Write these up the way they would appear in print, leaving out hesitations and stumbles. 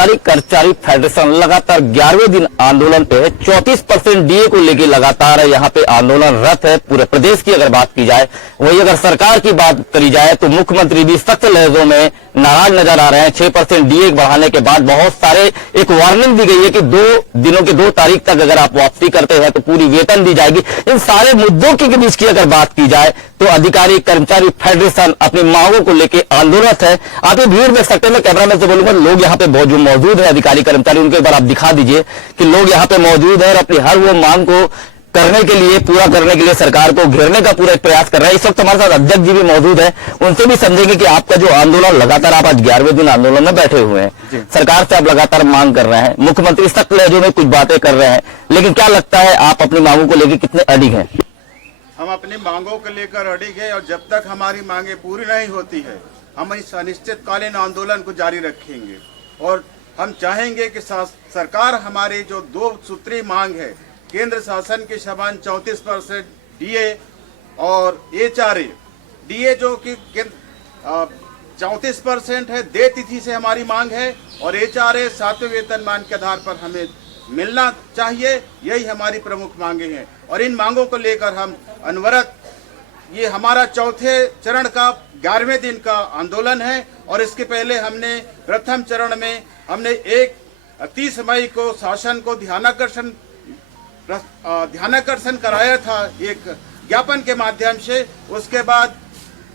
अधिकारी कर्मचारी फेडरेशन लगातार 11वें दिन आंदोलन पे है। 34% डीए को लेकर लगातार यहाँ पे आंदोलनरत है। पूरे प्रदेश की अगर बात की जाए, वही अगर सरकार की बात करी जाए तो मुख्यमंत्री भी सख्त लहजों में नाराज नजर आ रहे हैं। 6% डीए बढ़ाने के बाद बहुत सारे एक वार्निंग दी गई है कि 2 तारीख तक अगर आप वापसी करते हैं तो पूरी वेतन दी जाएगी। इन सारे मुद्दों के बीच की अगर बात की जाए तो अधिकारी कर्मचारी फेडरेशन अपनी मांगों को लेकर आंदोलनरत है। आप ये भीड़ देख सकते हैं, मैं कैमरामैन से बोलूंगा, लोग यहाँ पे मौजूद है, अधिकारी कर्मचारी, उनके एक बार आप दिखा दीजिए कि लोग यहाँ पे मौजूद है और अपनी हर वो मांग को पूरा करने के लिए सरकार को घेरने का पूरा प्रयास कर रहे हैं। इस वक्त हमारे साथ अध्यक्ष जी भी मौजूद है, उनसे भी समझेंगे कि आपका जो आंदोलन लगातार, आप आज 11वें दिन आंदोलन में बैठे हुए हैं, सरकार से आप लगातार मांग कर रहे हैं, मुख्यमंत्री सख्त लहजों में कुछ बातें कर रहे हैं, लेकिन क्या लगता है आप अपनी मांगों को लेकर कितने अडिग हैं? हम अपनी मांगों को लेकर अडिग है और जब तक हमारी मांगे पूरी नहीं होती है हम इस अनिश्चितकालीन आंदोलन को जारी रखेंगे। और हम चाहेंगे कि सरकार हमारी जो 2 सूत्री मांग है, केंद्र शासन के समान 34% डीए और एचआरए, डीए जो कि 34% है, दे तिथि से हमारी मांग है, और एचआरए 7वें वेतनमान के आधार पर हमें मिलना चाहिए। यही हमारी प्रमुख मांगे हैं और इन मांगों को लेकर हम अनवरत, ये हमारा चौथे चरण का 11वें दिन का आंदोलन है। और इसके पहले हमने प्रथम चरण में हमने 30 मई को शासन को ध्यानाकर्षण कराया था एक ज्ञापन के माध्यम से। उसके बाद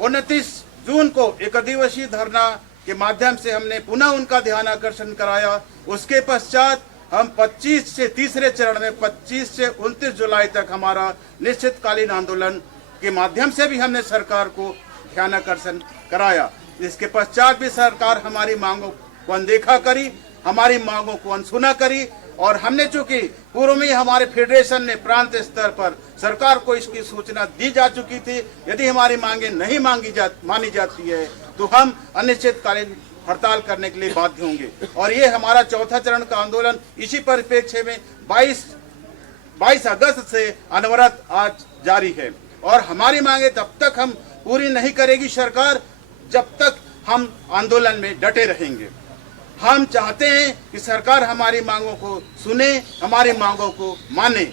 29 जून को एक दिवसीय धरना के माध्यम से हमने पुनः उनका ध्यानाकर्षण कराया। उसके पश्चात हम 25 से तीसरे चरण में 25 से 29 जुलाई तक हमारा निश्चितकालीन आंदोलन के माध्यम से भी हमने सरकार को ध्यानाकर्षण कराया। इसके पश्चात भी सरकार हमारी मांगों को अनदेखा करी, हमारी मांगों को अनसुना करी। और हमने चूंकि पूर्व में हमारे फेडरेशन ने प्रांत स्तर पर सरकार को इसकी सूचना दी जा चुकी थी, यदि हमारी मांगे नहीं मानी जाती है तो हम अनिश्चितकालीन हड़ताल करने के लिए बाध्य होंगे। और ये हमारा चौथा चरण का आंदोलन इसी परिप्रेक्ष्य में 22 अगस्त से अनवरत आज जारी है। और हमारी मांगे तब तक हम पूरी नहीं करेगी सरकार जब तक हम आंदोलन में डटे रहेंगे। हम चाहते हैं कि सरकार हमारी मांगों को सुने, हमारी मांगों को माने।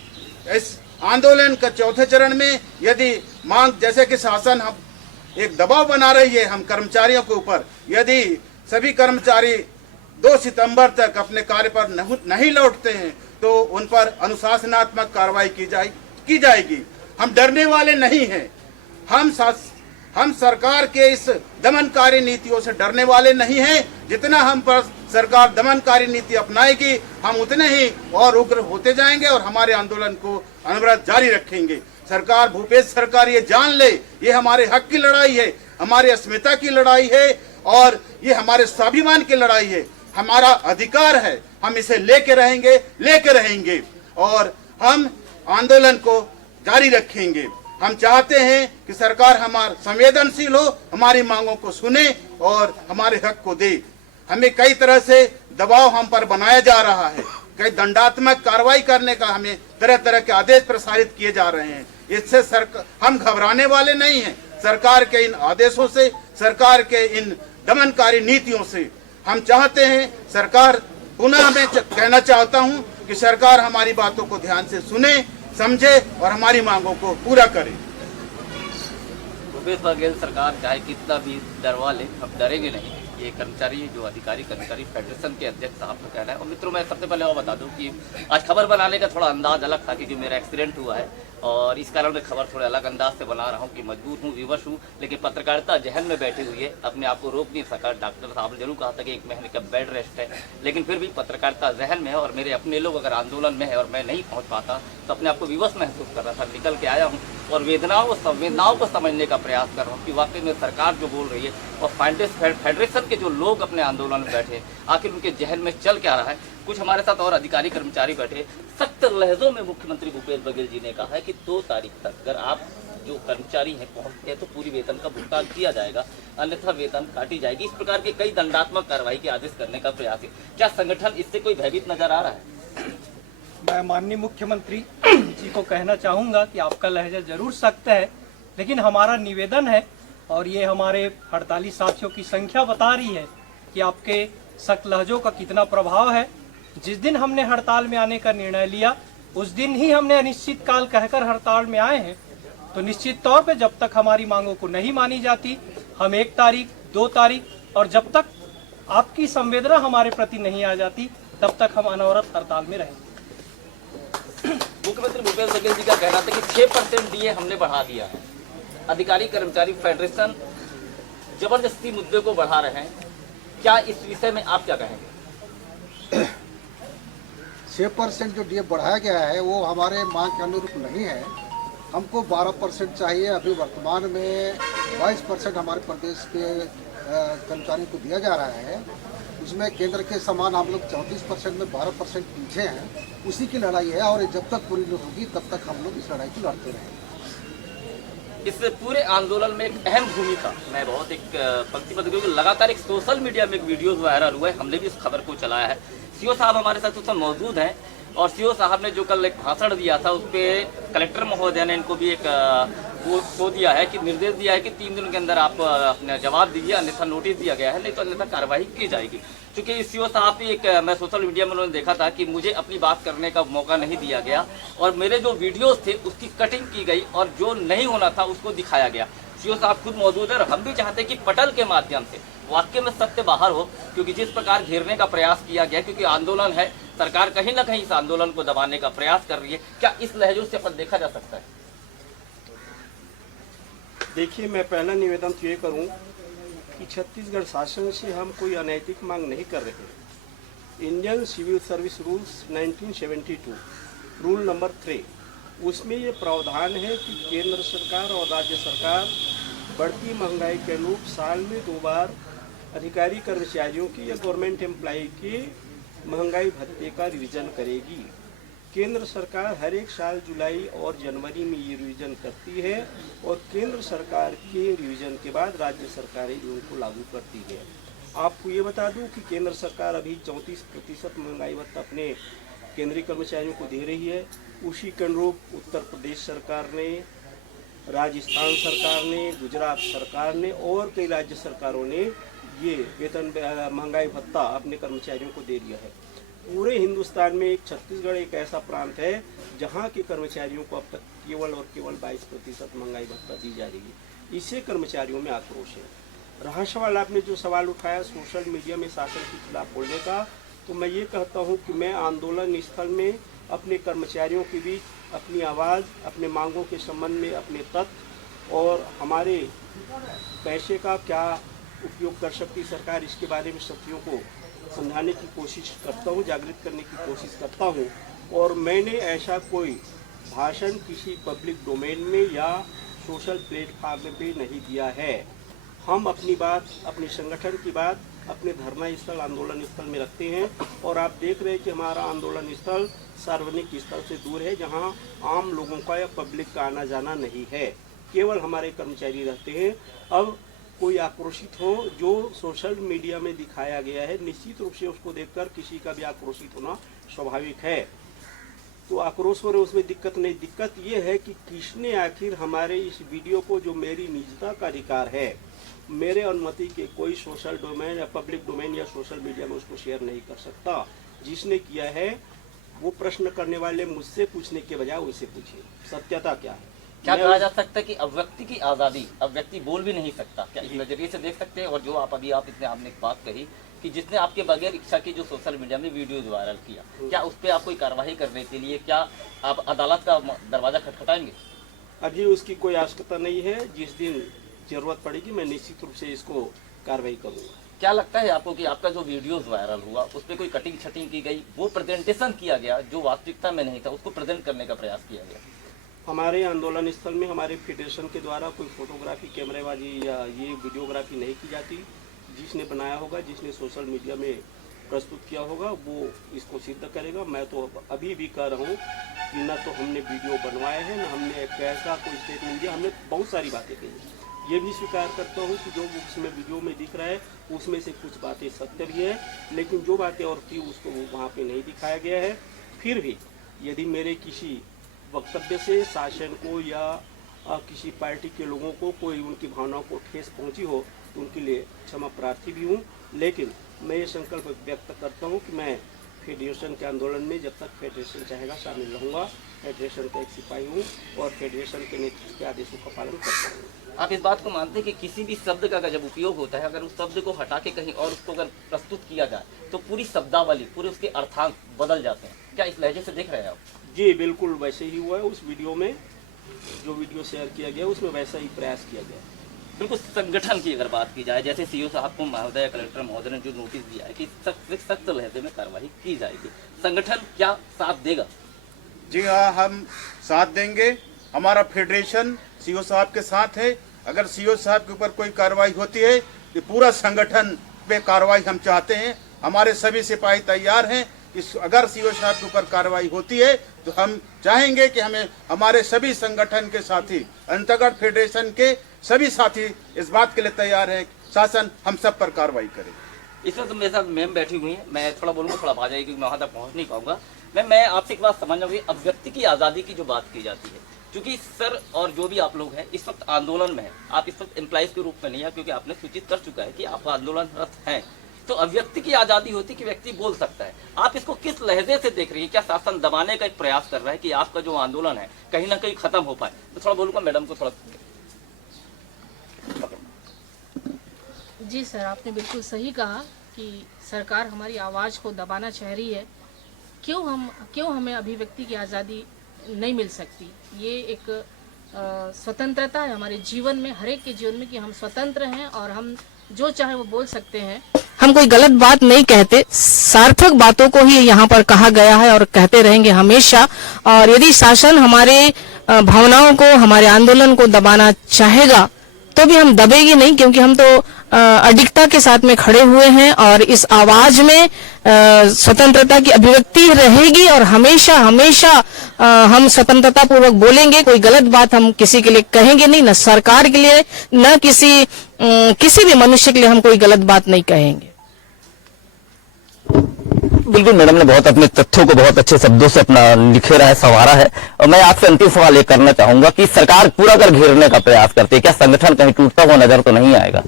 इस आंदोलन का चौथे चरण में यदि मांग, जैसे कि शासन हम एक दबाव बना रही है हम कर्मचारियों के ऊपर, यदि सभी कर्मचारी 2 सितंबर तक अपने कार्य पर नहीं लौटते हैं तो उन पर अनुशासनात्मक कार्रवाई की जाएगी। हम डरने वाले नहीं हैं। हम सरकार के इस दमनकारी नीतियों से डरने वाले नहीं हैं। जितना हम पर सरकार दमनकारी नीति अपनाएगी हम उतने ही और उग्र होते जाएंगे और हमारे आंदोलन को अनवरत जारी रखेंगे। सरकार, भूपेश सरकार ये जान ले, ये हमारे हक की लड़ाई है, हमारी अस्मिता की लड़ाई है और ये हमारे स्वाभिमान की लड़ाई है, हमारा अधिकार है। हम इसे लेके रहेंगे और हम आंदोलन को जारी रखेंगे। हम चाहते हैं कि सरकार हमारा संवेदनशील हो, हमारी मांगों को सुने और हमारे हक को दे। हमें कई तरह से दबाव हम पर बनाया जा रहा है, कई दंडात्मक कार्रवाई करने का हमें तरह तरह के आदेश प्रसारित किए जा रहे हैं। इससे हम घबराने वाले नहीं हैं। सरकार के इन आदेशों से, सरकार के इन दमनकारी नीतियों से हम चाहते हैं सरकार, पुनः मैं कहना चाहता हूं कि सरकार हमारी बातों को ध्यान से सुने, समझे और हमारी मांगों को पूरा करे। भूपेश बघेल सरकार चाहे कितना भी डरवा ले, हम डरेंगे नहीं। ये कर्मचारी जो अधिकारी कर्मचारी फेडरेशन के अध्यक्ष साहब का कहना है। और मित्रों, मैं सबसे पहले और बता दूं कि आज खबर बनाने का थोड़ा अंदाज अलग था क्योंकि मेरा एक्सीडेंट हुआ है और इस कारण मैं खबर थोड़े अलग अंदाज से बना रहा हूँ कि मजबूर हूँ, विवश हूँ। लेकिन पत्रकारिता जहन में बैठी हुई है, अपने आप को रोक नहीं सका। डॉक्टर साहब ने जरूर कहा था कि 1 महीने का बेड रेस्ट है, लेकिन फिर भी पत्रकारिता जहन में है और मेरे अपने लोग अगर आंदोलन में है और मैं नहीं पहुँच पाता तो अपने आप को विवश महसूस कर रहा था। निकल के आया हूँ और संवेदनाओं को समझने का प्रयास कर रहा हूँ कि वाकई में सरकार जो बोल रही है और फेडरेशन के जो लोग अपने आंदोलन में बैठे, आखिर उनके जहन में चल क्या रहा है। कुछ हमारे साथ और अधिकारी कर्मचारी बैठे। सख्त लहजों में मुख्यमंत्री भूपेश बघेल जी ने कहा है कि 2 तारीख तक अगर आप जो कर्मचारी हैं पहुंचते हैं तो पूरी वेतन का भुगतान किया जाएगा, अन्यथा वेतन काटी जाएगी। इस प्रकार के कई दंडात्मक कार्रवाई के आदेश करने का प्रयास है। क्या संगठन इससे कोई भयभीत नजर आ रहा है? मैं माननीय मुख्यमंत्री जी को कहना चाहूँगा कि आपका लहजा जरूर सख्त है, लेकिन हमारा निवेदन है और ये हमारे हड़ताली साथियों की संख्या बता रही है कि आपके सख्त लहजों का कितना प्रभाव है। जिस दिन हमने हड़ताल में आने का निर्णय लिया उस दिन ही हमने अनिश्चित काल कहकर हड़ताल में आए हैं। तो निश्चित तौर पे जब तक हमारी मांगों को नहीं मानी जाती, हम 1 तारीख 2 तारीख और जब तक आपकी संवेदना हमारे प्रति नहीं आ जाती तब तक हम अनवरत हड़ताल में रहेंगे। मुख्यमंत्री भूपेश बघेल जी का कहना था कि 6% डीए हमने बढ़ा दिया है। अधिकारी कर्मचारी फेडरेशन जबरदस्ती मुद्दे को बढ़ा रहे हैं, क्या इस विषय में आप क्या कहेंगे? 6% जो डीए बढ़ाया गया है वो हमारे मांग के अनुरूप नहीं है। हमको 12% चाहिए। अभी वर्तमान में 22% हमारे प्रदेश के कर्मचारियों को दिया जा रहा है। उसमें केंद्र के समान हम लोग 34% में 12% पीछे हैं। उसी की लड़ाई है और जब तक पूरी नहीं होगी तब तक हम लोग इस लड़ाई को लड़ते रहेंगे। इस पूरे आंदोलन में एक अहम भूमिका मैं बहुत एक पंक्तिबद्ध क्योंकि लगातार एक सोशल मीडिया में एक वीडियो वायरल हुआ है, हमने भी इस खबर को चलाया है। सीओ साहब हमारे साथ उस समय मौजूद हैं और सीओ साहब ने जो कल एक भाषण दिया था उस पर कलेक्टर महोदय ने इनको भी एक वो दिया है कि निर्देश दिया है कि 3 दिन के अंदर आप अपना जवाब दीजिए, अन्यथा नोटिस दिया गया है, नहीं तो अन्यथा कार्रवाई की जाएगी। क्योंकि सीओ साहब भी एक मैं सोशल मीडिया में उन्होंने देखा था कि मुझे अपनी बात करने का मौका नहीं दिया गया और मेरे जो वीडियोस थे उसकी कटिंग की गई और जो नहीं होना था उसको दिखाया गया। सीओ साहब खुद मौजूद है और हम भी चाहते हैं कि पटल के माध्यम से वाकई में सत्य बाहर हो, क्योंकि जिस प्रकार घेरने का प्रयास किया गया, क्योंकि आंदोलन है, सरकार कहीं ना कहीं इस आंदोलन को दबाने का प्रयास कर रही है, क्या इस लहजों से अपन देखा जा सकता है? देखिए, मैं पहला निवेदन तो ये करूं कि छत्तीसगढ़ शासन से हम कोई अनैतिक मांग नहीं कर रहे। Indian civil service rules 1972 rule number 3 उसमें ये प्रावधान है कि केंद्र सरकार और राज्य सरकार बढ़ती महंगाई के अनुरूप साल में 2 बार अधिकारी कर्मचारियों की या गवर्नमेंट एम्प्लॉई के महंगाई भत्ते का रिवीजन करेगी। केंद्र सरकार हर एक साल जुलाई और जनवरी में ये रिवीजन करती है और केंद्र सरकार के रिवीजन के बाद राज्य सरकारें उनको लागू करती है। आपको ये बता दूं कि केंद्र सरकार अभी 34% महंगाई भत्ता अपने केंद्रीय कर्मचारियों को दे रही है। उसी के अनुरूप उत्तर प्रदेश सरकार ने, राजस्थान सरकार ने, गुजरात सरकार ने और कई राज्य सरकारों ने ये वेतन महंगाई भत्ता अपने कर्मचारियों को दे दिया है। पूरे हिंदुस्तान में छत्तीसगढ़ एक ऐसा प्रांत है जहां के कर्मचारियों को अब तक केवल और केवल 22% महंगाई भत्ता दी जा रही है। इससे कर्मचारियों में आक्रोश है। रहा सवाल आपने जो सवाल उठाया सोशल मीडिया में शासन के खिलाफ बोलने का, तो मैं ये कहता हूँ कि मैं आंदोलन स्थल में अपने कर्मचारियों के बीच अपनी आवाज़, अपने मांगों के संबंध में अपने तथ्य और हमारे पैसे का क्या उपयोग कर सकती सरकार, इसके बारे में सत्यों को समझाने की कोशिश करता हूँ, जागृत करने की कोशिश करता हूँ। और मैंने ऐसा कोई भाषण किसी पब्लिक डोमेन में या सोशल प्लेटफॉर्म पे नहीं दिया है। हम अपनी बात, अपने संगठन की बात अपने धरना स्थल, आंदोलन स्थल में रखते हैं और आप देख रहे हैं कि हमारा आंदोलन स्थल सार्वजनिक स्थल से दूर है, जहां आम लोगों का या पब्लिक का आना जाना नहीं है, केवल हमारे कर्मचारी रहते हैं। अब कोई आक्रोशित हो जो सोशल मीडिया में दिखाया गया है, निश्चित रूप से उसको देखकर किसी का भी आक्रोशित होना स्वाभाविक है। तो आक्रोश हो रहे उसमें दिक्कत नहीं। दिक्कत ये है कि किसने आखिर हमारे इस वीडियो को, जो मेरी निजता का अधिकार है, मेरे अनुमति के कोई सोशल डोमेन या पब्लिक डोमेन या सोशल मीडिया में उसको शेयर नहीं कर सकता। जिसने किया है वो प्रश्न करने वाले मुझसे पूछने के बजाय उनसे पूछे सत्यता क्या है। क्या कहा जा सकता है कि अब व्यक्ति की आज़ादी, अब व्यक्ति बोल भी नहीं सकता, क्या इस नजरिए से देख सकते हैं? और जो आप इतने आपने एक बात कही कि जिसने आपके बगैर इच्छा की जो सोशल मीडिया में वीडियो वायरल किया, क्या उस पर आप कोई कार्रवाई करने के लिए क्या आप अदालत का दरवाजा खटखटाएंगे? अभी उसकी कोई आवश्यकता नहीं है। जिस दिन जरूरत पड़ेगी मैं निश्चित रूप से इसको कार्रवाई करूँगा। क्या लगता है आपको कि आपका जो वीडियोस वायरल हुआ उस पर कोई कटिंग छटिंग की गई, वो प्रेजेंटेशन किया गया जो वास्तविकता में नहीं था, उसको प्रेजेंट करने का प्रयास किया गया? हमारे आंदोलन स्थल में हमारे फेडरेशन के द्वारा कोई फोटोग्राफी, कैमरेबाजी या ये वीडियोग्राफी नहीं की जाती। जिसने बनाया होगा, जिसने सोशल मीडिया में प्रस्तुत किया होगा, वो इसको सिद्ध करेगा। मैं तो अभी भी कह रहा हूँ कि न तो हमने वीडियो बनवाए हैं, न हमने एक ऐसा कोई स्टेटमेंट दिया। हमने बहुत सारी बातें कही। ये भी स्वीकार करता हूँ कि जो उसमें वीडियो में दिख रहा है उसमें से कुछ बातें सत्य भी है, लेकिन जो बातें और थी उसको वहाँ पे नहीं दिखाया गया है। फिर भी यदि मेरे किसी वक्तव्य से शासन को या किसी पार्टी के लोगों को कोई उनकी भावनाओं को ठेस पहुंची हो तो उनके लिए क्षमा प्रार्थी भी हूँ। लेकिन मैं ये संकल्प व्यक्त करता हूँ कि मैं फेडरेशन के आंदोलन में जब तक फेडरेशन चाहेगा शामिल रहूँगा। फेडरेशन का एक सिपाही हूँ और फेडरेशन के नेतृत्व के आदेशों का पालन करता हूँ। आप इस बात को मानते हैं कि किसी भी शब्द का जब उपयोग होता है, अगर उस शब्द को हटा के कहीं और उसको अगर प्रस्तुत किया जाए तो पूरी शब्दावली, पूरे उसके अर्थांक बदल जाते हैं? क्या इस लहजे से देख रहे हैं आप? जी बिल्कुल वैसे ही हुआ है। उस वीडियो में जो वीडियो शेयर किया गया उसमें वैसा ही प्रयास किया गया। बिल्कुल। संगठन की अगर बात की जाए, जैसे सीओ साहब को महोदय कलेक्टर महोदय ने जो नोटिस दिया है कि सख्त लहजे में कार्रवाई की जाएगी, संगठन क्या साथ देगा? जी हाँ, हम साथ देंगे। हमारा फेडरेशन सीओ साहब के साथ है। अगर सीओ साहब के ऊपर कोई कार्रवाई होती है तो पूरा संगठन पे कार्रवाई हम चाहते हैं। हमारे सभी सिपाही तैयार हैं कि अगर सीओ साहब के ऊपर कार्रवाई होती है तो हम चाहेंगे कि हमें हमारे सभी संगठन के साथी, अंतर्गत फेडरेशन के सभी साथी इस बात के लिए तैयार हैं, शासन हम सब पर कार्रवाई करे। इस वक्त मेरे साथ मैम बैठी हुई हैं। मैं थोड़ा बोलूँगा, थोड़ा आ जाएगी क्योंकि मैं वहाँ तक पहुँच नहीं पाऊंगा। मैं आपसे एक बात समझ जाऊँगी, अब व्यक्ति की आज़ादी की जो बात की जाती है, क्योंकि सर और जो भी आप लोग हैं इस वक्त आंदोलन में हैं, आप इस वक्त एम्प्लॉइज के रूप में नहीं है, क्योंकि आपने सूचित कर चुका है कि आप आंदोलनरत हैं, तो अभिव्यक्ति की आज़ादी होती कि व्यक्ति बोल सकता है। आप इसको किस लहजे से देख रही है? क्या शासन दबाने का एक प्रयास कर रहा है कि आपका जो आंदोलन है कहीं ना कहीं खत्म हो पाए? तो थोड़ा बोलूँगा मैडम को थोड़ा। जी सर, आपने बिल्कुल सही कहा कि सरकार हमारी आवाज़ को दबाना चाह रही है। क्यों हमें अभिव्यक्ति की आज़ादी नहीं मिल सकती? ये एक स्वतंत्रता है हमारे जीवन में, हर एक के जीवन में, कि हम स्वतंत्र हैं और हम जो चाहे वो बोल सकते हैं। हम कोई गलत बात नहीं कहते, सार्थक बातों को ही यहाँ पर कहा गया है और कहते रहेंगे हमेशा। और यदि शासन हमारे भावनाओं को, हमारे आंदोलन को दबाना चाहेगा तो भी हम दबेगी नहीं, क्योंकि हम तो अडिगता के साथ में खड़े हुए हैं और इस आवाज में स्वतंत्रता की अभिव्यक्ति रहेगी और हमेशा हमेशा हम स्वतंत्रता पूर्वक बोलेंगे। कोई गलत बात हम किसी के लिए कहेंगे नहीं, न सरकार के लिए, न किसी भी मनुष्य के लिए हम कोई गलत बात नहीं कहेंगे। बिल्कुल, मैडम ने बहुत अपने तथ्यों को बहुत अच्छे शब्दों से अपना लिखेरा है, संवारा है। और मैं आपसे अंतिम सवाल ये करना चाहूंगा कि सरकार पूरा कर घेरने का प्रयास करती है, क्या संगठन कहीं टूटता हुआ नजर तो नहीं आएगा?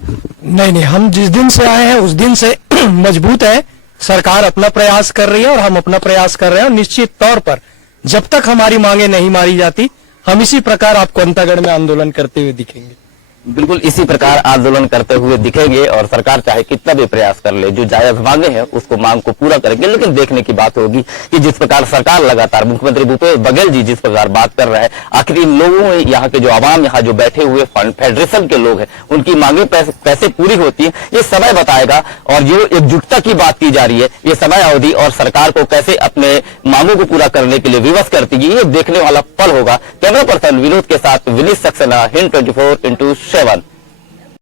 नहीं, हम जिस दिन से आए हैं उस दिन से मजबूत है। सरकार अपना प्रयास कर रही है और हम अपना प्रयास कर रहे हैं। और निश्चित तौर पर जब तक हमारी मांगे नहीं मारी जाती, हम इसी प्रकार आपको अंतागढ़ में आंदोलन करते हुए दिखेंगे। बिल्कुल इसी प्रकार आंदोलन करते हुए दिखेंगे और सरकार चाहे कितना भी प्रयास कर ले, जो जायज मांगे हैं उसको मांग को पूरा करेंगे। लेकिन देखने की बात होगी कि जिस प्रकार सरकार लगातार, मुख्यमंत्री भूपेश बघेल जी जिस प्रकार बात कर रहे हैं, आखिर इन लोगों, यहाँ के जो आवाम, यहाँ जो बैठे हुए फेडरेशन के लोग हैं, उनकी मांगे कैसे पूरी होती है, ये समय बताएगा। और जो एकजुटता की बात की जा रही है, ये समय अवधि और सरकार को कैसे अपने मांगों को पूरा करने के लिए विवश करती है, ये देखने वाला पल होगा। कैमरा पर्सन विनोद के साथ विनीत सक्सेना, हिंद 24x7।